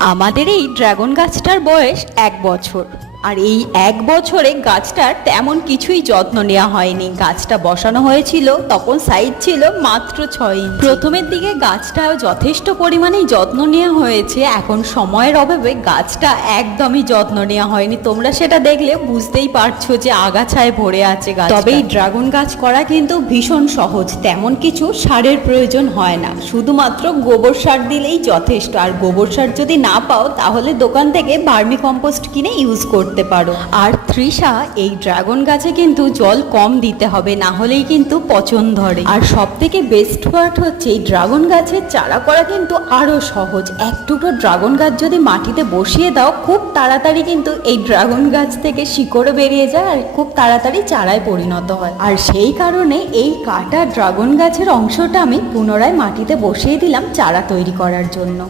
আমাদের এই ড্রাগন গাছটার বয়স 1 বছর। আর এই 1 বছরে গাছটার তেমন কিছুই যত্ন নেওয়া হয়নি। গাছটা বসানো হয়েছিল তখন সাইজ ছিল মাত্র 6 ইঞ্চি। প্রথমের দিকে গাছটা যথেষ্ট পরিমাণেই যত্ন নেওয়া হয়েছে, এখন সময়ের অভাবে গাছটা একদমই যত্ন নেওয়া হয়নি। তোমরা সেটা দেখলে বুঝতেই পারছো যে আগাছায় ভরে আছে গাছ। তবে এই ড্রাগন গাছ করা কিন্তু ভীষণ সহজ, তেমন কিছু সারের প্রয়োজন হয় না, শুধুমাত্র গোবর সার দিলেই যথেষ্ট। আর গোবর সার যদি না পাও তাহলে দোকান থেকে ভার্মি কম্পোস্ট কিনে ইউজ করতে পারো। আর তৃষা, এই ড্রাগন গাছে কিন্তু জল কম দিতে হবে, না হলেই কিন্তু পচন ধরে। আর সব থেকে বেস্ট পার্ট হচ্ছে এই ড্রাগন গাছের চারা করা কিন্তু আরো সহজ। এক টুকরো ড্রাগন গাছ যদি মাটিতে বসিয়ে দাও, খুব তাড়াতাড়ি কিন্তু এই ড্রাগন গাছ থেকে শিকড় বেরিয়ে যায় আর খুব তাড়াতাড়ি চারায় পরিণত হয়। আর সেই কারণে এই কাটা ড্রাগন গাছের অংশটা আমি পুনরায় মাটিতে বসিয়ে দিলাম চারা তৈরি করার জন্য।